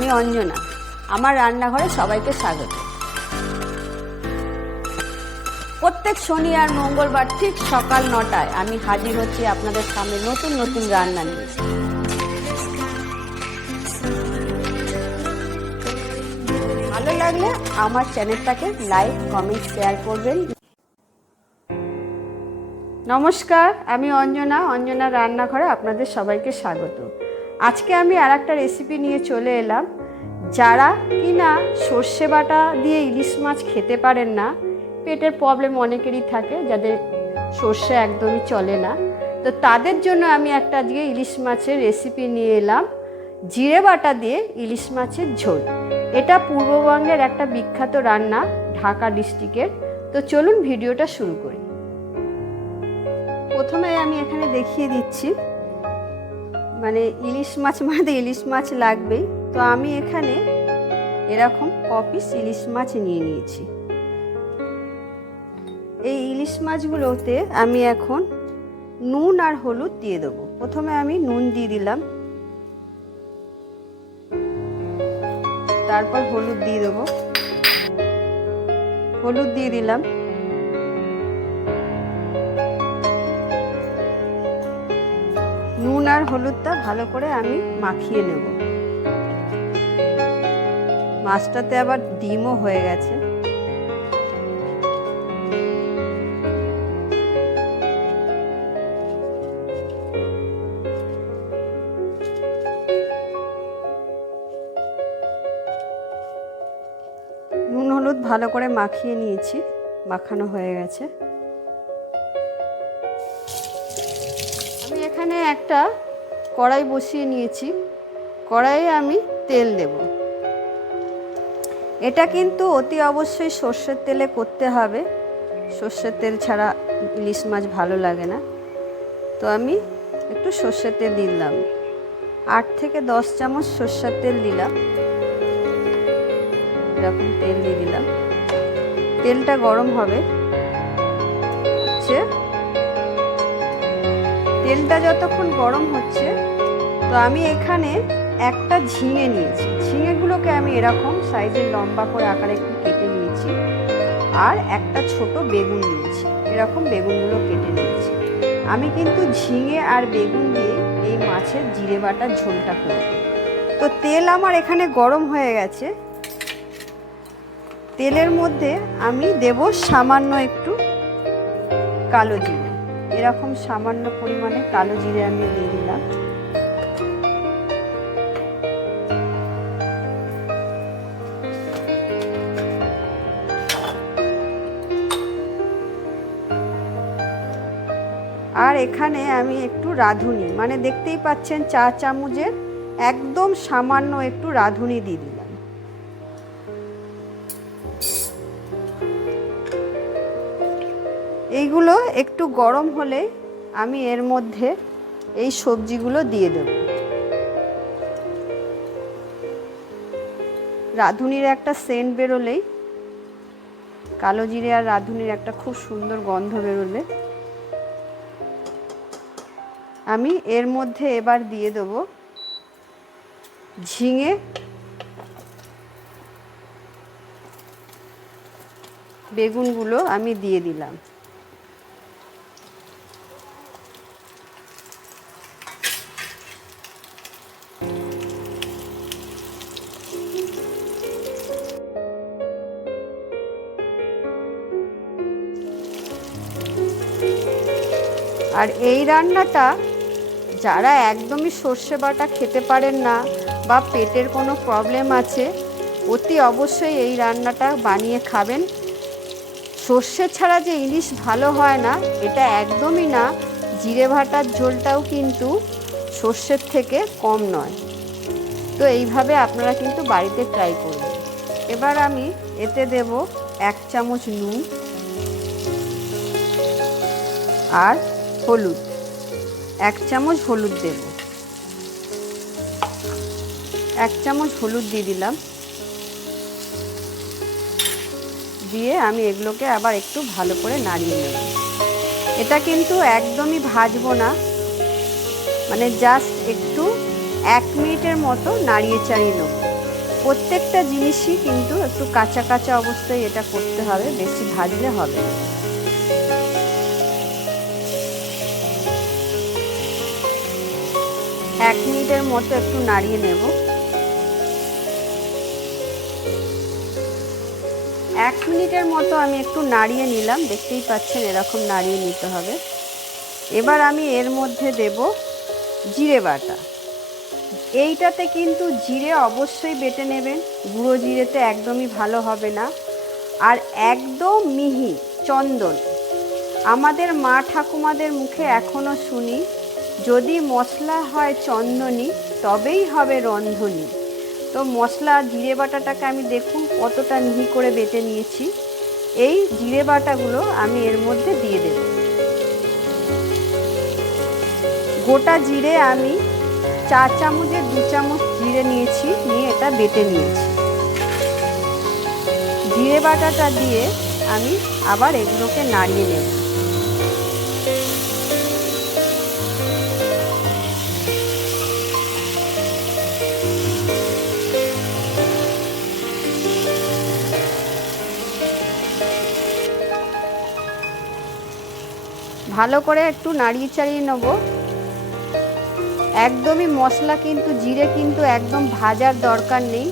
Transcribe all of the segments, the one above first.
আমি অঞ্জনা। আমার রান্নাঘরে সবাইকে স্বাগত। প্রত্যেক শনি আর মঙ্গলবার ঠিক সকাল 9টায় আমি হাজির হচ্ছি আপনাদের সামনে নতুন নতুন রান্না নিয়ে। ভালো লাগলে আমার চ্যানেলটাকে লাইক, কমেন্ট, শেয়ার করবেন। নমস্কার, আমি অঞ্জনা রান্নাঘরে আপনাদের সবাইকে স্বাগত। আজকে আমি আর একটা রেসিপি নিয়ে চলে এলাম। যারা কিনা সর্ষে বাটা দিয়ে ইলিশ মাছ খেতে পারেন না, পেটের প্রবলেম অনেকেরই থাকে, যাদের সর্ষে একদমই চলে না, তো তাদের জন্য আমি একটা আজকে ইলিশ মাছের রেসিপি নিয়ে এলাম। জিরে বাটা দিয়ে ইলিশ মাছের ঝোল। এটা পূর্ববঙ্গের একটা বিখ্যাত রান্না, ঢাকা ডিস্ট্রিক্টের। তো চলুন ভিডিওটা শুরু করি। প্রথমে আমি এখানে দেখিয়ে দিচ্ছি, মানে ইলিশ মাছ মানে ইলিশ মাছ লাগবেই। তো আমি এখানে এরকম কপিস ইলিশ মাছ নিয়ে নিয়েছি। এই ইলিশ মাছগুলোতে আমি এখন নুন আর হলুদ দিয়ে দেবো। প্রথমে আমি নুন দিয়ে দিলাম, তারপর হলুদ দিয়ে দেবো। হলুদ দিয়ে দিলাম, নুন আর হলুদটা ভালো করে আমি মাখিয়ে নেব। মাছটাতে আবার ডিমও হয়ে গেছে। নুন হলুদ ভালো করে মাখিয়ে নিয়েছি, মাখানো হয়ে গেছে। আমি এখানে একটা কড়াই বসিয়ে নিয়েছি। কড়াইয়ে আমি তেল দেব। এটা কিন্তু অতি অবশ্যই সর্ষের তেলে করতে হবে। সর্ষের তেল ছাড়া ইলিশ মাছ ভালো লাগে না। তো আমি একটু সর্ষের তেল দিলাম, 8 থেকে 10 চামচ সর্ষের তেল দিলাম। এরকম তেল দিয়ে দিলাম। তেলটা গরম হবে। তেলটা যতক্ষণ গরম হচ্ছে, তো আমি এখানে একটা ঝিঙে নিয়েছি। ঝিঙেগুলোকে আমি এরকম সাইজের লম্বা করে আকারে একটু কেটে নিয়েছি। আর একটা ছোট বেগুন নিয়েছি, এরকম বেগুনগুলো কেটে নিয়েছি। আমি কিন্তু ঝিঙে আর বেগুন দিয়ে এই মাছের জিরে বাটার ঝোলটা করব। তো তেল আমার এখানে গরম হয়ে গেছে। তেলের মধ্যে আমি দেব সামান্য একটু কালো জিরে। এরকম সামান্য পরিমাণে কালো জিরে আমি দিয়ে দিলাম। আর এখানে আমি একটু রাঁধুনি, মানে দেখতেই পাচ্ছেন 4 চামচের একদম সামান্য একটু রাঁধুনি দিয়ে দিলাম। এইগুলো একটু গরম হলে আমি এর মধ্যে এই সবজিগুলো দিয়ে দেব। রাঁধুনির একটা সেন্ট বেরোলেই, কালো জিরে আর রাঁধুনির একটা খুব সুন্দর গন্ধ বেরোলে আমি এর মধ্যে এবার দিয়ে দেব ঝিঙে, বেগুনগুলো আমি দিয়ে দিলাম। আর এই রান্নাটা যারা একদমই সর্ষে বাটা খেতে পারেন না বা পেটের কোনো প্রবলেম আছে, অতি অবশ্যই এই রান্নাটা বানিয়ে খাবেন। সর্ষে ছাড়া যে ইলিশ ভালো হয় না এটা একদমই না। জিরে ভাটার ঝোলটাও কিন্তু সর্ষের থেকে কম নয়। তো এইভাবে আপনারা কিন্তু বাড়িতে ট্রাই করবেন। এবার আমি এতে দেব 1 চামচ নুন আর হলুদ। 1 চামচ হলুদ দেব। 1 চামচ হলুদ দিয়ে দিলাম। দিয়ে আমি এগুলোকে আবার একটু ভালো করে নাড়িয়ে নেব। এটা কিন্তু একদমই ভাজবো না, মানে জাস্ট একটু 1 মিনিটের মতো নাড়িয়ে চাড়িয়ে নেব। প্রত্যেকটা জিনিসই কিন্তু একটু কাঁচা কাঁচা অবস্থায় এটা করতে হবে, বেশি ভাজলে হবে না। 1 মিনিটের মতো একটু নাড়িয়ে নেব। 1 মিনিটের মতো আমি একটু নাড়িয়ে নিলাম, দেখতেই পাচ্ছেন এরকম নাড়িয়ে নিতে হবে। এবার আমি এর মধ্যে দেব জিরে বাটা। এইটাতে কিন্তু জিরে অবশ্যই বেটে নেবেন, গুঁড়ো জিরেতে একদমই ভালো হবে না। আর একদম মিহি চন্দন, আমাদের মা ঠাকুমাদের মুখে এখনও শুনি, যদি মশলা হয় চন্দনী তবেই হবে রন্ধনী। তো মশলা জিরে বাটাটাকে আমি দেখুন কতটা মিহি করে বেটে নিয়েছি। এই জিরে বাটাগুলো আমি এর মধ্যে দিয়ে দেব। গোটা জিরে আমি 4 চামচে 2 চামচ জিরে নিয়েছি, নিয়ে এটা বেটে নিয়েছি। জিরে বাটাটা দিয়ে আমি আবার এগুলোকে নাড়িয়ে নেব। ভালো করে একটু নাড়িয়ে চাড়িয়ে নেব। একদমই মশলা কিন্তু জিরে কিন্তু একদম ভাজার দরকার নেই,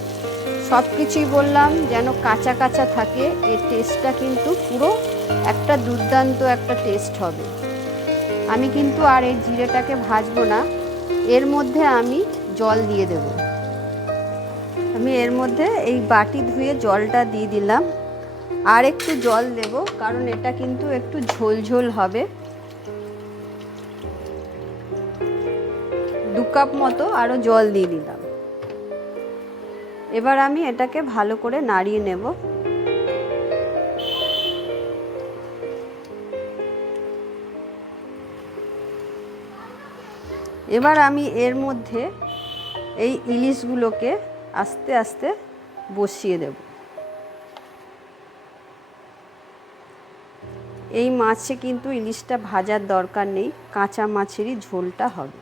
সব কিছুই বললাম যেন কাঁচা কাঁচা থাকে। এর টেস্টটা কিন্তু পুরো একটা দুর্দান্ত একটা টেস্ট হবে। আমি কিন্তু আর এই জিরেটাকে ভাজবো না, এর মধ্যে আমি জল দিয়ে দেব। আমি এর মধ্যে এই বাটি ধুয়ে জলটা দিয়ে দিলাম। আর একটু জল দেব, কারণ এটা কিন্তু একটু ঝোল ঝোল হবে। 2 কাপ মতো আরও জল দিয়ে দিলাম। এবার আমি এটাকে ভালো করে নাড়িয়ে নেব। এবার আমি এর মধ্যে এই ইলিশগুলোকে আস্তে আস্তে বসিয়ে দেব। এই মাছে কিন্তু ইলিশটা ভাজার দরকার নেই, কাঁচা মাছেরই ঝোলটা হবে।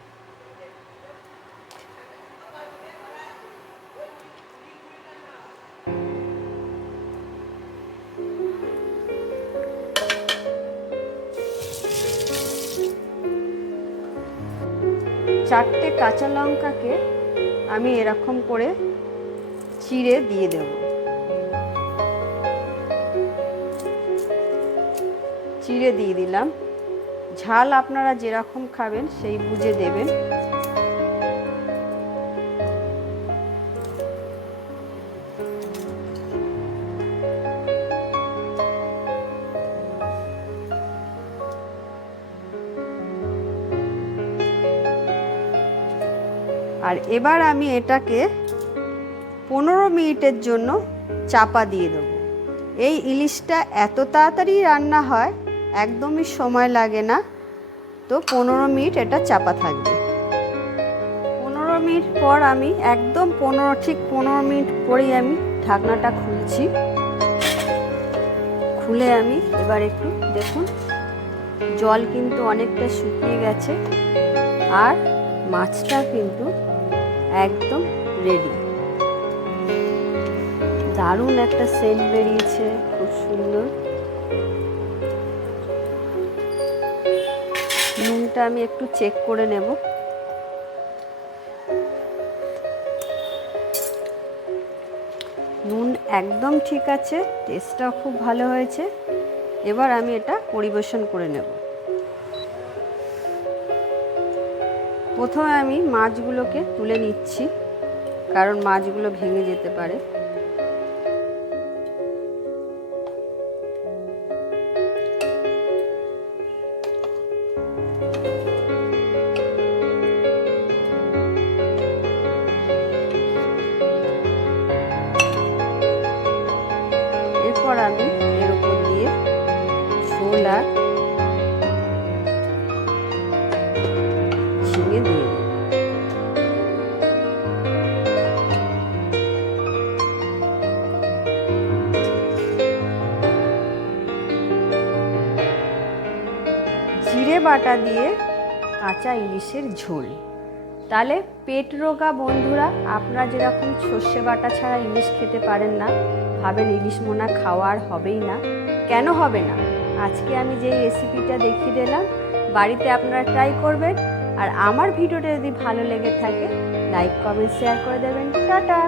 চারটে কাঁচা লঙ্কাকে আমি এরকম করে চিড়ে দিয়ে দেব। চিড়ে দিয়ে দিলাম। ঝাল আপনারা যেরকম খাবেন সেই বুঝে দেবেন। আর এবার আমি এটাকে 15 মিনিটের জন্য চাপা দিয়ে দেবো। এই ইলিশটা এত তাড়াতাড়ি রান্না হয়, একদমই সময় লাগে না। তো 15 মিনিট এটা চাপা থাকবে। 15 মিনিট পর আমি একদম ঠিক 15 মিনিট পরেই আমি ঢাকনাটা খুলছি। খুলে আমি এবার একটু দেখুন, জল কিন্তু অনেকটা শুকিয়ে গেছে, আর মাছটা কিন্তু একদম রেডি। দারুণ একটা সেন্ট বেরিয়েছে, খুব সুন্দর। নুনটা আমি একটু চেক করে নেব। নুন একদম ঠিক আছে, টেস্টটাও খুব ভালো হয়েছে। এবার আমি এটা পরিবেশন করে নেব। প্রথমে আমি মাছগুলোকে তুলে নিচ্ছি, কারণ মাছগুলো ভেঙে যেতে পারে। এরপর আমি এর উপর দিয়ে ঝোল আর ঝিঙে দিয়ে দেব। জিরে বাটা দিয়ে কাঁচা ইলিশের ঝোল তাহলে পেট রোগা বন্ধুরা, আপনারা যেরকম সর্ষে বাটা ছাড়া ইলিশ খেতে পারেন না, ভাবেন ইলিশ মোনা খাওয়া আর হবেই না, কেন হবে না? আজকে আমি যে রেসিপিটা দেখিয়ে দিলাম, বাড়িতে আপনারা ট্রাই করবেন। আর আমার ভিডিওটা যদি ভালো লেগে থাকে, লাইক কমেন্ট শেয়ার করে দেবেন। টাটা।